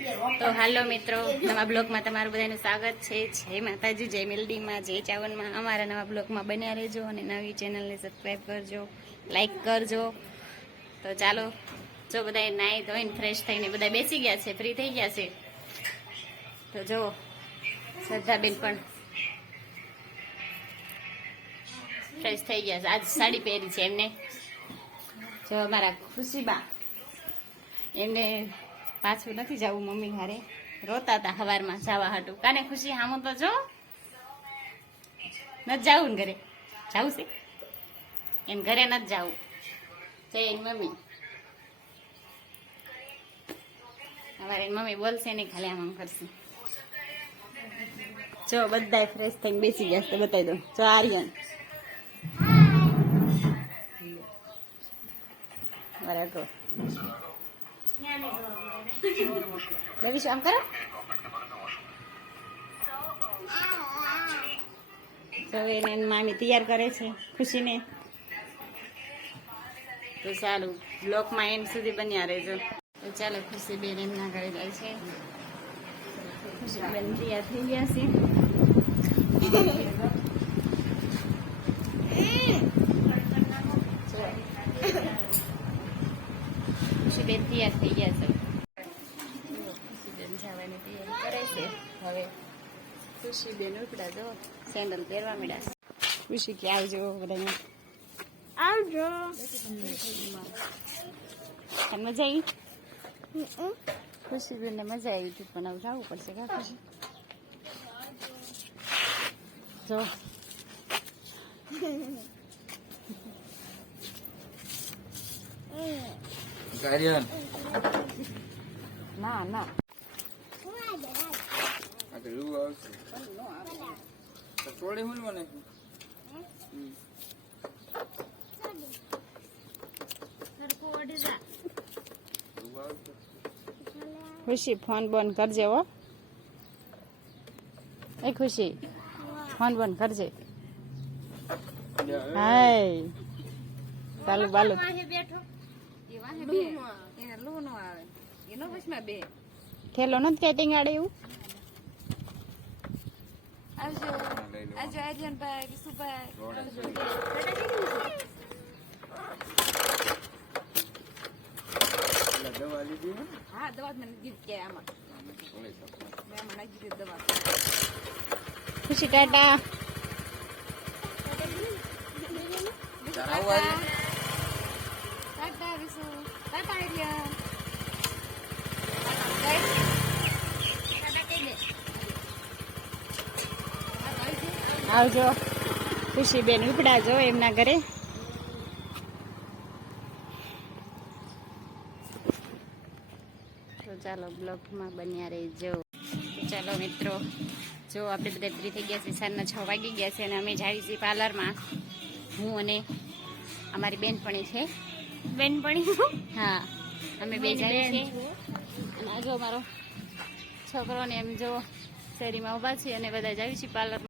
તો હાલો મિત્રો, નવા બ્લોગમાં તમારું બધાનું સ્વાગત છે. જય માતાજી, જય મેલડીમાં, જય ચાવનમાં. અમારા નવા બ્લોગમાં બન્યા રહેજો અને નવી ચેનલને સબસ્ક્રાઈબ કરજો, લાઈક કરજો. તો ચાલો, જો બધા નાહી ધોઈને ફ્રેશ થઈને બધા બેસી ગયા છે, ફ્રી થઈ ગયા છે. તો જો શ્રદ્ધાબેન પણ ફ્રેશ થઈ ગયા છે. આજ સાડી પહેરી છે એમને. જો અમારા ખુશીબા, એમને પાછું નથી જવું મમ્મી હારે, રોતા હતા સવારમાં જવા હાટું. કાને ખુશી હામું તો જો નથી જવું ને ઘરે, જવું છે એમ, ઘરે નથી જવું છે એની મમ્મી. અમારે મમ્મી બોલશે નહીં, ખાલી આમ કરશે. જો બધા ફ્રેશ થઈને બેસી ગયા છે, બતાવી દો. જો આર્યન બરાબર બેબી આમ કરો. તો એને મામી તૈયાર કરે છે ખુશીને. તો સારું, બ્લોકમાં એન્ડ સુધી બન્યા રહેજો. તો ચાલો, ખુશી બેન એમના ઘરે જાય છે. ખુશી બેન તૈયાર થઈ ગયા છે. ખુશીબેન તૈયાર થઈ ગયા છે. ખુશીબેન જવાની તૈયારી કરે છે. હવે ખુશીબેન ઉપડા જો સેન્ડલ પહેરવા મળ્યા. ખુશી કે આવજો બધા, આવજો. મજા આવી? ખુશીબેન ને મજા આવી હતી, પણ હવે જવું પડશે. કા ખુશી જો ના ના ખુશી ફોન બંધ કરજે હો. એ ખુશી ફોન બંધ કરજે. હાય ચાલુ બાલુ થેલો નથી કેટિંગ આડે એવું. આવજો આર્યનભાઈ, વિશુભાઈ. હા, દવા મને ગીફ્ટ કે આમાં મેં મને ગીફ્ટ દવા. ખુશી ટાટા. ટાટા વિશુ, ટાટા આર્યન. આવજો ખુશીબેન ઉપડા જો એમના ઘરે. તો ચાલો, બ્લોગમાં બન્યા રહેજો. ચાલો મિત્રો, જો આપણે બધા ફ્રી થઈ ગયા છે. સાંજના 6 વાગી ગયા છે અને અમે જઈએ છીએ પાર્લરમાં. હું અને અમારી બેનપણી છે. બેનપણી? હા, અમે બે જઈએ છીએ. અને આ જો અમારો છોકરો ને એમ જો શેરીમાં ઊભા છીએ અને બધા જઈએ છીએ પાર્લરમાં.